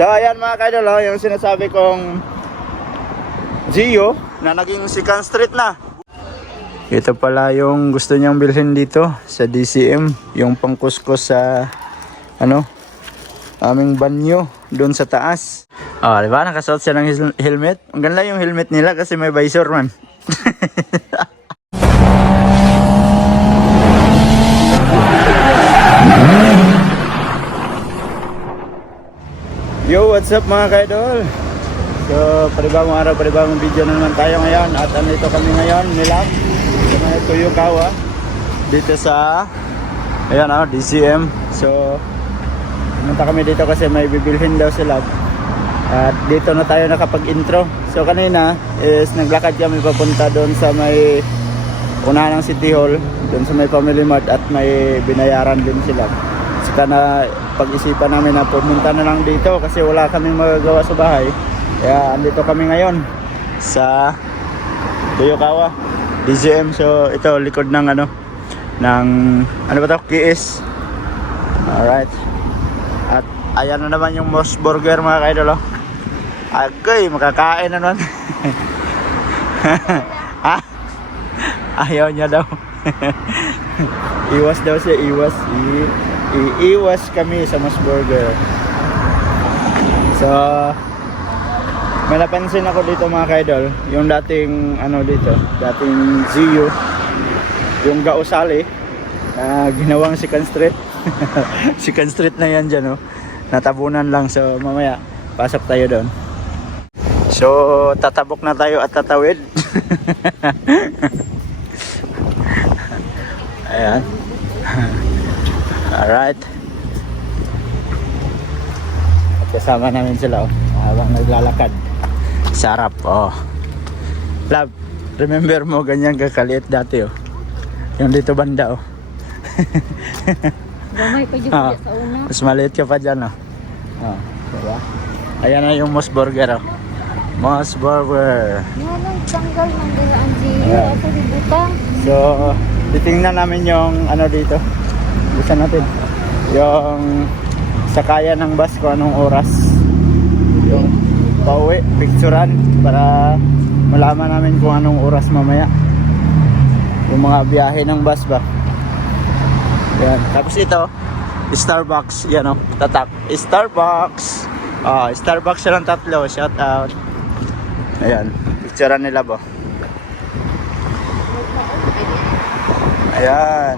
So ayan mga kaidol, oh, yung sinasabi kong Gio na naging second street na. Ito pala yung gusto niyang bilhin dito sa DCM, yung pangkuskus sa aming banyo doon sa taas. Oh, di ba? Nakasuot siya ng helmet. Ang ganda yung helmet nila kasi may visor man. Yo, what's up mga kaidol? So, panibagong araw, panibagong video na naman tayo ngayon. At andito kami ngayon, nilap sa may Tuyukawa dito sa DCM. So, pumunta kami dito kasi may bibilhin daw sila. At dito na tayo nakapag-intro. So, kanina is naglakad kami papunta doon sa may unahan ng City Hall, doon sa may Family Mart, at may binayaran din sila. Saka na pag-isipan namin na pumunta na lang dito kasi wala kaming magagawa sa bahay. Kaya andito kami ngayon sa Tuyukawa DCM. So ito likod ng KS. Alright. At ayan na naman yung Moss Burger mga kaidol. Okay, makakain na naman. Ha? Ayaw niya daw. Iwas daw siya, iwas. Iiwas kami sa Moss Burger. So may napansin ako dito mga kaidol, yung dating dating Gio, yung Gausali na ginawang second street. Second street na yan dyan, natabunan lang. So mamaya pasok tayo doon. So tatabok na tayo at tatawid. Ayan. Alright. At kasama namin sila habang naglalakad. Sarap, Love, remember mo ganyan kakaliit dati, yung dito banda, Gamay pa dyan sa una. Mas maliit ka pa dyan, diba? Ayan na yung Moss Burger, Moss Burger. Yan ang tanggal ng galaan Gio. Ako dibutang. So, titingnan namin yung dito. Bisa natin yung sakaya ng bus kung anong oras yung pauwi, picturean para malaman namin kung anong oras mamaya yung mga biyahe ng bus ba. Yan. Tapos ito Starbucks, tatak Starbucks. Starbucks siya ng tatlo. Shout out. Ayan, picturean nila ba. Ayan,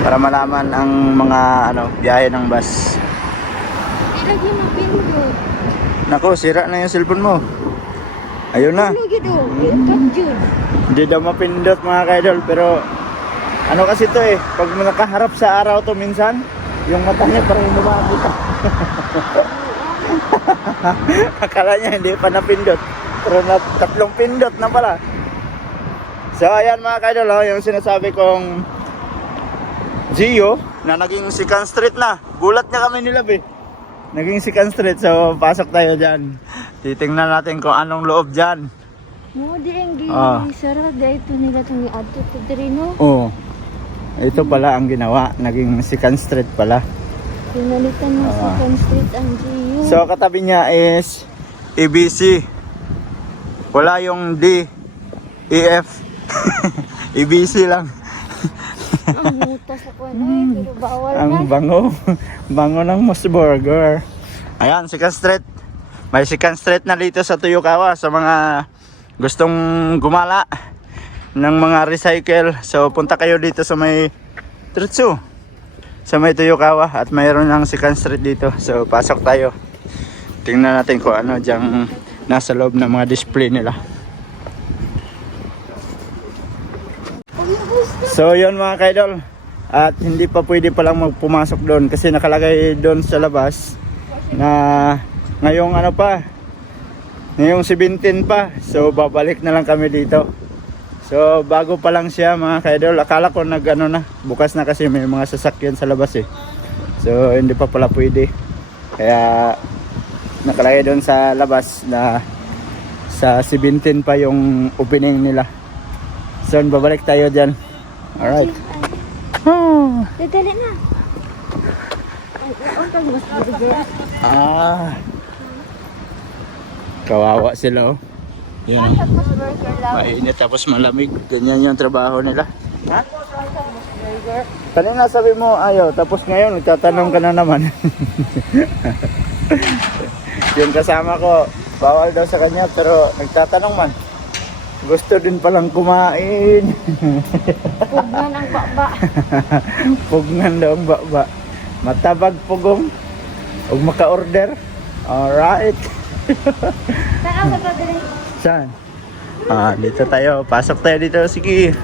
para malaman ang mga biyahe ng bus. Ilagi mapindot. Nako, sira na yung cellphone mo. Ayun na. Hindi daw mapindot mga kaidol. Pero kasi to pag nakaharap sa araw to minsan, yung mata niya parang lumabita. Akala niya hindi pa napindot, pero tatlong pindot na pala. So ayan mga kaidol, yung sinasabi kong Gio na naging second street na. Gulat niya kami nila naging second street. So pasok tayo dyan. Titingnan natin kung anong loob dyan. Mo di ang sarap dahil ito nila itong i-add to Trino. Ito pala ang ginawa. Naging second street pala. Pinalitan mo second street ang Gio. So katabi niya is ABC. Wala yung D, EF. ABC lang. Ang butas ako pero bawal na. Ang bango ng Moss Burger. Ayan, second street. May second street na dito sa Tuyukawa sa mga gustong gumala ng mga recycle. So punta kayo dito sa may Tritsu, sa may Tuyukawa, at mayroon ng second street dito. So pasok tayo. Tingnan natin kung ano dyang nasa loob ng mga display nila. So yun mga kaidol, at hindi pa pwede palang magpumasok doon kasi nakalagay doon sa labas na ngayong ngayong 17 pa. So babalik na lang kami dito. So bago pa lang siya mga kaidol. Akala ko na bukas na kasi may mga sasakyan sa labas So hindi pa pala pwede. Kaya nakalagay doon sa labas na sa 17 pa yung opening nila. So babalik tayo dyan. Alright. Dadali na. kang mas burger. Ah. Kawawa sila oh. Yun oh. Mas burger lang. Mainit tapos malamig. Ganyan yung trabaho nila. Ha? Burger. Kanina sabi mo ayaw, tapos ngayon nagtatanong ka na naman. Yung kasama ko, bawal daw sa kanya pero nagtatanong man. Gusto din palang kumain. Pugnan ang baba. Pugnan daw ang baba. Matabag pugong. Huwag maka-order. Alright. Saan sa pagdali? Saan? Dito tayo. Pasok tayo dito. Sige.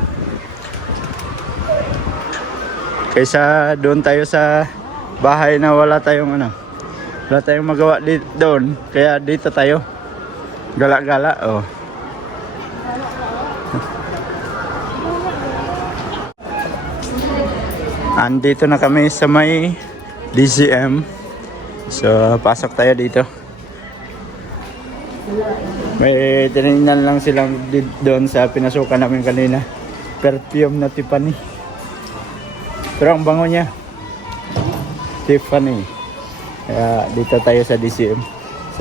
Kaysa doon tayo sa bahay na wala tayong wala tayong magawa doon. Kaya dito tayo. Gala-gala. Oh. Andito na kami sa may DCM. So, pasok tayo dito. May tinignan lang silang doon sa pinasukan namin kanina. Perfume na Tiffany. Pero ang bango niya. Tiffany. Kaya dito tayo sa DCM.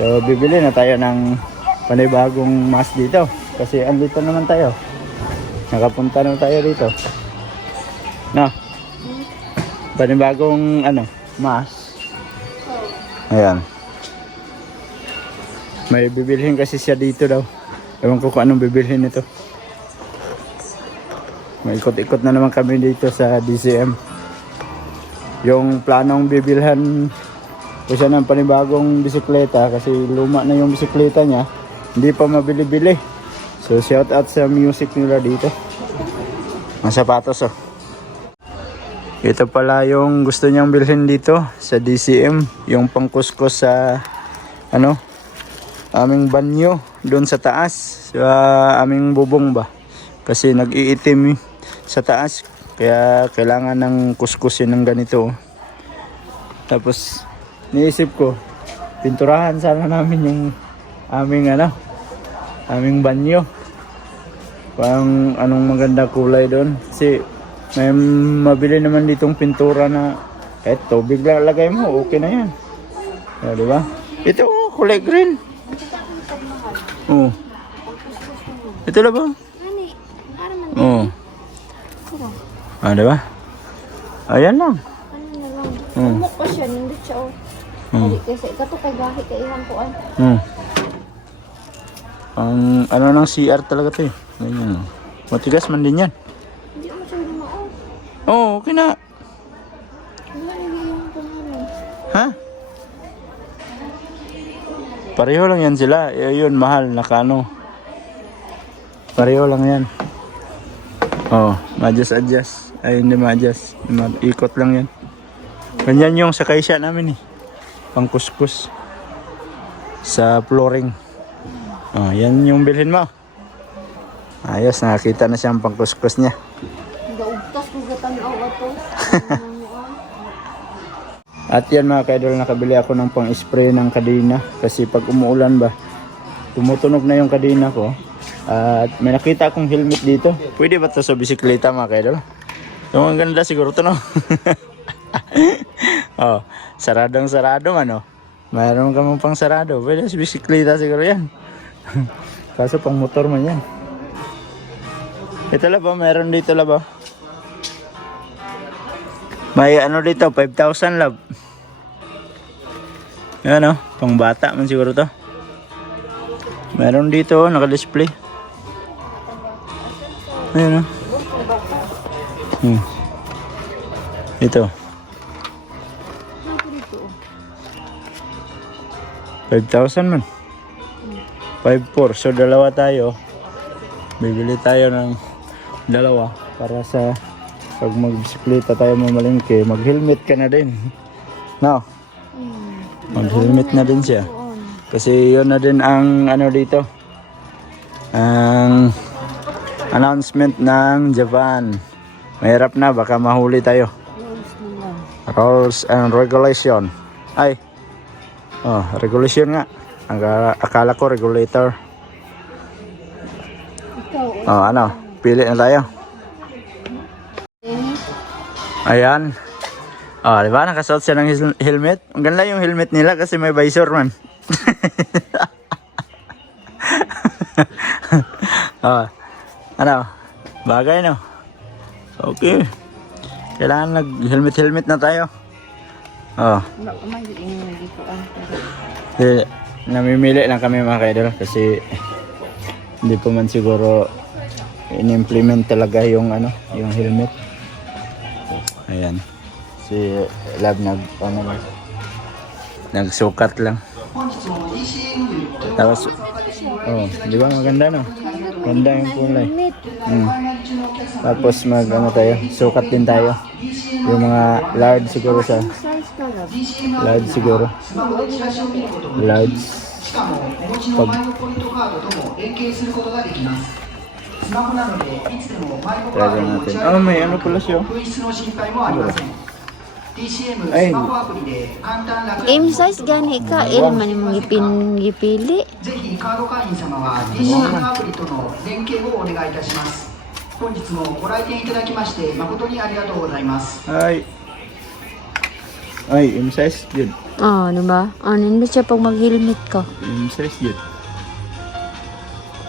So, bibili na tayo ng panibagong mask dito. Kasi andito naman tayo. Nakapunta na tayo dito. No? Panibagong mask. Ayan. May bibilhin kasi siya dito daw. Ewan ko kung anong bibilhin ito. May ikot-ikot na naman kami dito sa DCM. Yung planong bibilhan ko siya ng panibagong bisikleta kasi luma na yung bisikleta niya. Hindi pa mabili-bili. So shout out sa music nila dito. Ang sapatos oh. Ito pala yung gusto niyang bilhin dito sa DCM. Yung pangkuskus sa aming banyo doon sa taas. Sa aming bubong ba. Kasi nag-iitim sa taas. Kaya kailangan ng kuskusin ng ganito. Tapos niisip ko, pinturahan sana namin yung aming banyo. Parang anong maganda kulay doon. Kasi may mabili naman ditong pintura na kahit tubig lang lagay mo, okay na yan. Di ba? Ito kulay green. Oh. Ito lang ba? Ani, para man. Oh. Di ba? Ayan lang. Ano na lang. Umok pa siya, nindot siya oh. Kasi ikaw to kay gahi kay ihang kuan. Ang ng CR talaga to eh. Ganyan. Matigas man din yan. Hindi mo siya lumao. Oo, okay na. Wala na yung pangalan. Ha? Pareho lang yan sila. Yun, mahal. Nakano. Pareho lang yan. Oh, ma-adjust. Ay, hindi ma-adjust. Ikot lang yan. Ganyan yung sakay siya namin eh. Pangkuskus. Sa flooring. Oh, yan yung bilhin mo. Ayos, nakakita na siya ang pangkuskus niya. Gaugtas kung gatanaw ato. At yan mga kaidol, nakabili ako ng pang-spray ng kadena. Kasi pag umuulan ba, tumutunog na yung kadena ko. At may nakita akong helmet dito. Pwede ba ito sa bisikleta mga kaidol? Yung ang ganda siguro ito no. Oh, sarado man oh. Mayroon ka mong pang sarado. Pwede sa bisikleta siguro yan. Kaso pang motor man yan. Ito lang ba? Meron dito lang ba? May dito, 5,000 lab. Yan o, pang bata man siguro to. Meron dito, naka-display. Ayan o. Ito. 5,000 man. 5,400. So dalawa tayo. Bibili tayo ng dalawa para sa pag magbisikleta tayo mamalingke, mag-helmet ka na din. No? Mag-helmet na din siya. Kasi yun na din ang dito. Ang announcement ng Japan. Mahirap na, baka mahuli tayo. Rules and regulation. Ay. Oh, regulation nga. Akala ko regulator. Oh, pili na tayo. Ayan. Oh, di ba? Nakasuot siya ng helmet. Ang ganda yung helmet nila kasi may visor man. Oh, ano? Bagay, no? Okay. Kailangan nag-helmet-helmet na tayo. Oh. Namimili lang kami mga kaidol kasi hindi pa man siguro in-implement talaga yung ano, yung helmet. Ayan. Si Lab nagsukat lang. Tapos di ba maganda, no? Ganda yung kulay. Tapos ano tayo, sukat din tayo. Yung mga large siguro sa large siguro. Large. Pag Try natin. Oh, may ano pala siya. Ay. M size gani ka, il man yung gipili. Ay. Ay, M size yun. Oh, diba? Ano siya pag mag-helmet ka? M size yun.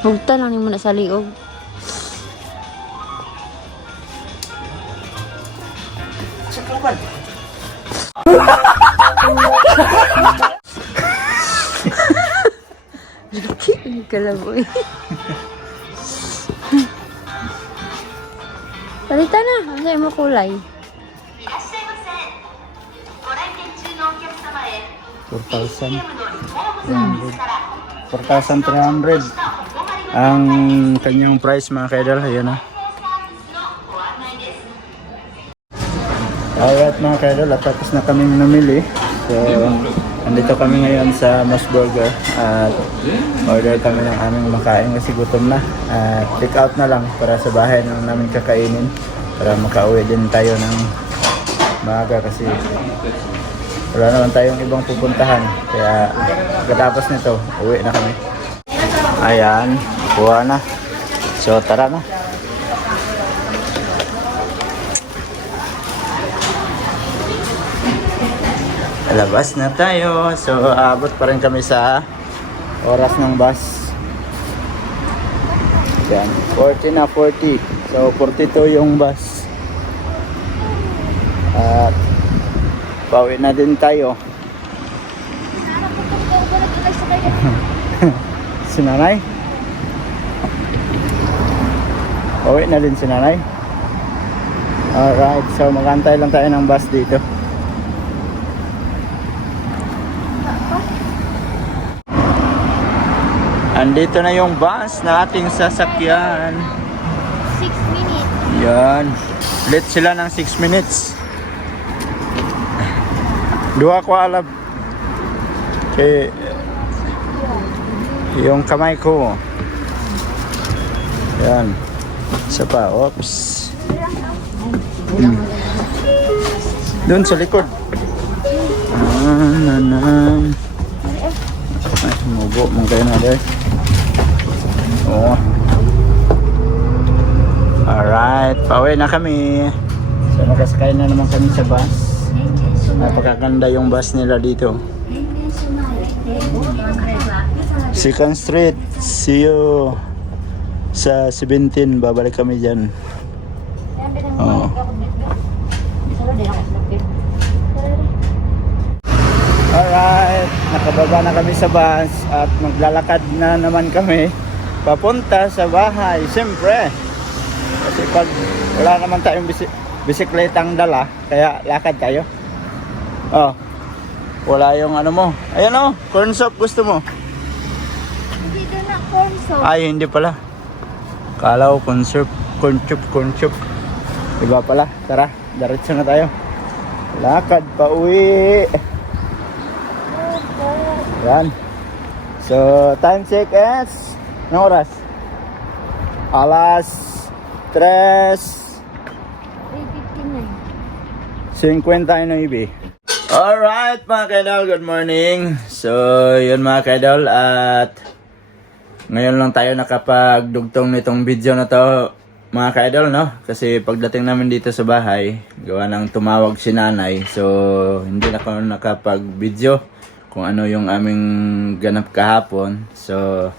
Hugta lang ni mo na sa liog. Kalaboy. Palitan na. Ano sa'yo mo kulay? 4,300. 4,300 ang kanyang price mga kaidol. Ayan na. Alright mga kaidol, at tapos na kami namili. So, andito kami ngayon sa Mas Burger at order kami ng aming makain kasi gutom na. At take out na lang para sa bahay na namin kakainin para makauwi din tayo ng maaga kasi wala naman tayong ibang pupuntahan. Kaya pagkatapos nito, uwi na kami. Ayan, kuha na. So tara na. Labas na tayo. So abot pa rin kami sa oras ng bus. Yan, 40 na 40. So 42 yung bus. At pauwi na din tayo. Si nanay? Pauwi na din si nanay. Alright, so magantay lang tayo ng bus dito. Andito na yung bus na ating sasakyan. 6 minutes. Yan. Late sila ng 6 minutes. Dua ko alab. Okay. Yung kamay ko. Yan. Isa pa. Oops. Doon sa likod. Ay, mubo. Mong kayo na dahil. Oo. Alright. Pauwi na kami. So, nakasakay na naman kami sa bus. Napakaganda yung bus nila dito. Second Street. See you sa 17. Babalik kami dyan. Oh. Alright. Nakababa na kami sa bus at maglalakad na naman kami papunta sa bahay. Siyempre. Kasi pag wala naman tayong bisikletang dala, kaya lakad tayo. Oh. Wala yung ano mo. Ayan oh, corn soup gusto mo? Hindi doon na corn soup. Ay, hindi pala. Kala ko corn soup, corn soup. Iba pala. Tara, diretso na tayo. Lakad pa uwi. Yan. So, time check is anong oras? Alas 3:59. Alright mga kaidol, good morning. So yun mga kaidol, at ngayon lang tayo nakapagdugtong nitong video na to. mga ka-idol, no? Kasi pagdating namin dito sa bahay, gawa ng tumawag si nanay. So, hindi na ako nakapag-video kung ano yung aming ganap kahapon. So,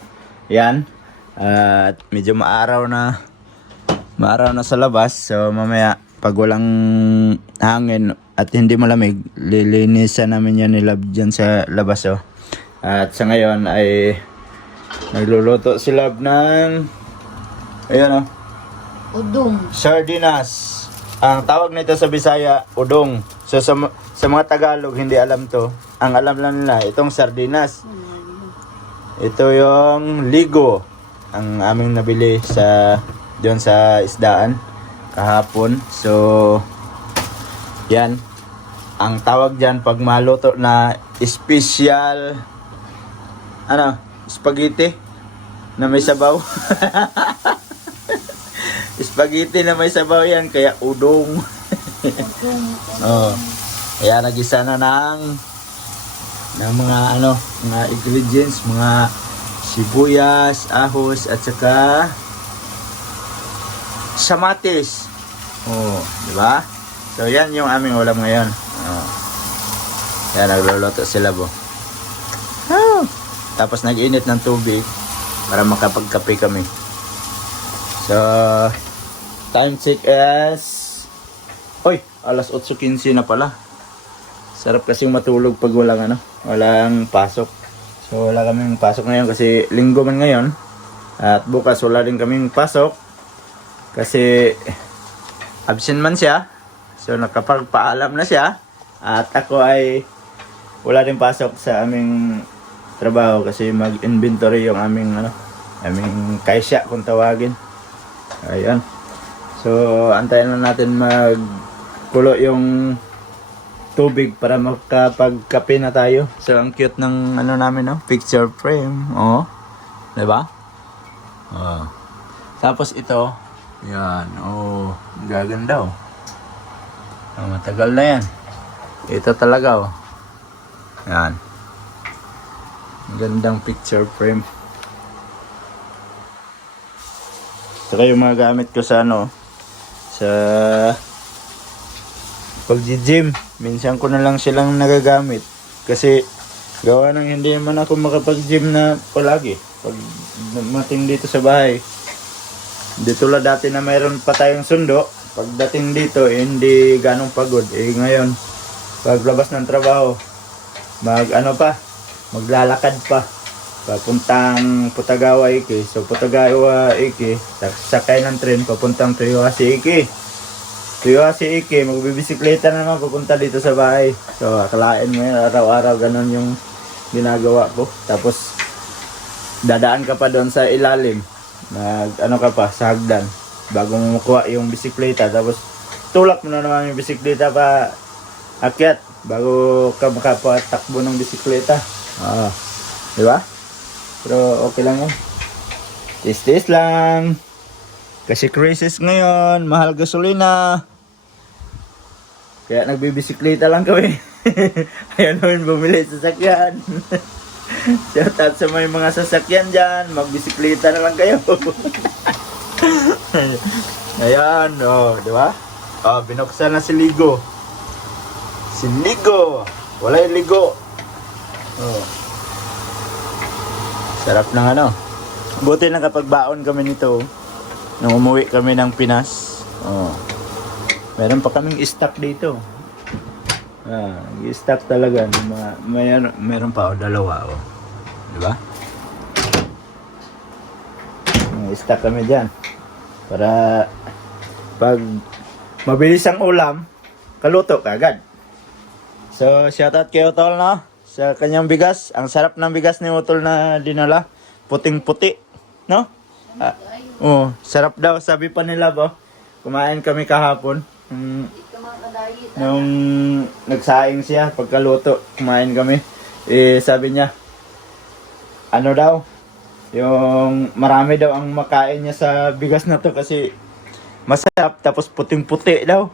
yan. At medyo maaraw na sa labas. So, mamaya, pag walang hangin at hindi malamig, lilinisan namin yan nila dyan sa labas, oh. At sa ngayon ay nagluluto si Love ng ayan, oh, Udong. sardinas. Ang tawag nito sa Bisaya, udong. So sa mga Tagalog hindi alam to. Ang alam lang nila itong sardinas. Ito yung ligo ang aming nabili sa doon sa isdaan kahapon. So yan ang tawag diyan pag maluto na special ano, spaghetti na may sabaw. Spaghetti na may sabaw yan, kaya udong. Oh. Kaya nagisa na ng mga ano, mga ingredients, mga sibuyas, ahos at saka samatis. Oh, di ba? So yan yung aming ulam ngayon. Oh. Kaya nagluluto sila, bo. Oh. Tapos nag-init ng tubig para makapagkape kami. So time check is oy, alas 8:15 na pala. Sarap kasi matulog pag walang pasok. So wala kaming pasok ngayon kasi linggo man ngayon. At bukas wala din kaming pasok kasi absent man siya. So nakapagpaalam na siya. At ako ay wala din pasok sa aming trabaho kasi mag-inventory yung aming aming kaisya kung tawagin. Ayan. So, antayin lang natin magkulo yung tubig para makapagkape na tayo. So, ang cute ng namin, no? Picture frame. Oh. 'Di ba? Oh. Tapos ito, yan. Oh, gaganda, oh. Matagal na yan. Ito talaga, oh. Yan. Gandang picture frame. Saka yung mga gamit ko sa sa pag-gym. Minsan ko na lang silang nagagamit. Kasi gawa ng hindi naman ako makapag-gym na palagi. Pag mating dito sa bahay. Hindi tulad dati na mayroon pa tayong sundo. Pagdating dito, hindi ganong pagod. Ngayon, paglabas ng trabaho, maglalakad pa. Papuntang Putagawa Iki. So Putagawa Iki, sakay ng tren papuntang Toyohashi Iki. Toyohashi Iki, magbibisikleta na naman papunta dito sa bahay. So akalain mo yun, araw-araw ganun yung ginagawa ko. Tapos dadaan ka pa doon sa ilalim. Ka pa sa hagdan bago mo makuha yung bisikleta. Tapos tulak mo na naman yung bisikleta pa akyat bago ka makapatakbo ng bisikleta. Di ba? Pero okay lang yan. Tis lang. Kasi crisis ngayon, mahal gasolina. Kaya nagbibisikleta lang kami. Ayaw namin bumili sa sasakyan. Shout out sa may mga sasakyan dyan. Magbisikleta na lang kayo. Ayan, oh, di ba? Oh, binuksan na si Ligo. Si Ligo. Wala yung Ligo. Oh. Sarap ng Buti na kapag baon kami nito nung umuwi kami ng Pinas. Oh. Meron pa kaming stock dito. Stock talaga. Meron pa dalawa. Di ba? May stock kami dyan. Para pag mabilis ang ulam, kaluto ka agad. So, shoutout kay Utol, no? Sa kanyang bigas. Ang sarap ng bigas ni Utol na dinala. Puting-puti. No? Sarap daw. Sabi pa nila, kumain kami kahapon. Nung nagsaing siya, pagkaluto, kumain kami. Sabi niya, yung marami daw ang makain niya sa bigas na to kasi masarap. Tapos puting-puti daw.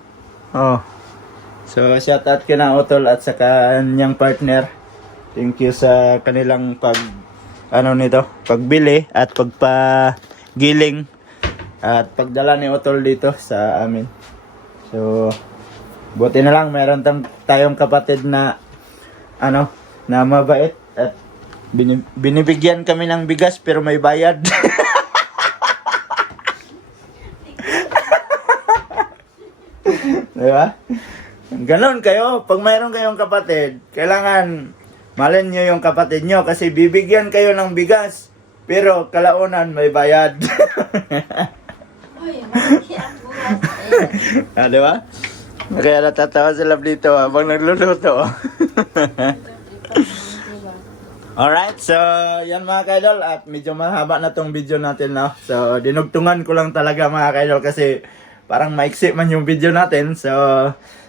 So, shoutout kay na Utol at sa kanyang partner. Thank you sa kanilang pagbili at pagpagiling. at pagdala ni Utol dito sa amin. So, buti na lang meron tayong kapatid na na mabait at binibigyan kami ng bigas pero may bayad. Diba? Ganon kayo. Pag mayroon kayong kapatid, kailangan malin nyo yung kapatid nyo kasi bibigyan kayo ng bigas pero kalaunan may bayad. Diba? Kaya natatawa sila dito habang nagluluto. Alright, so yan mga kaidol at medyo mahaba na tong video natin na. So dinugtungan ko lang talaga mga kaidol kasi parang maiksi man yung video natin. So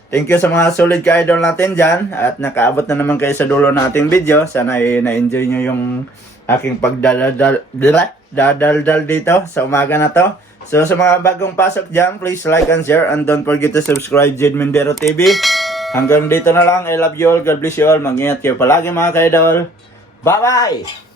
thank you sa mga solid ka-idol natin dyan at nakaabot na naman kayo sa dulo na ating video. Sana na-enjoy nyo yung aking pagdadaldal dito sa umaga na to. So sa mga bagong pasok dyan, please like and share and don't forget to subscribe Jed Mindero TV. Hanggang dito na lang. I love you all. God bless you all. Mag-ingat kayo palagi mga ka-idol. Bye-bye!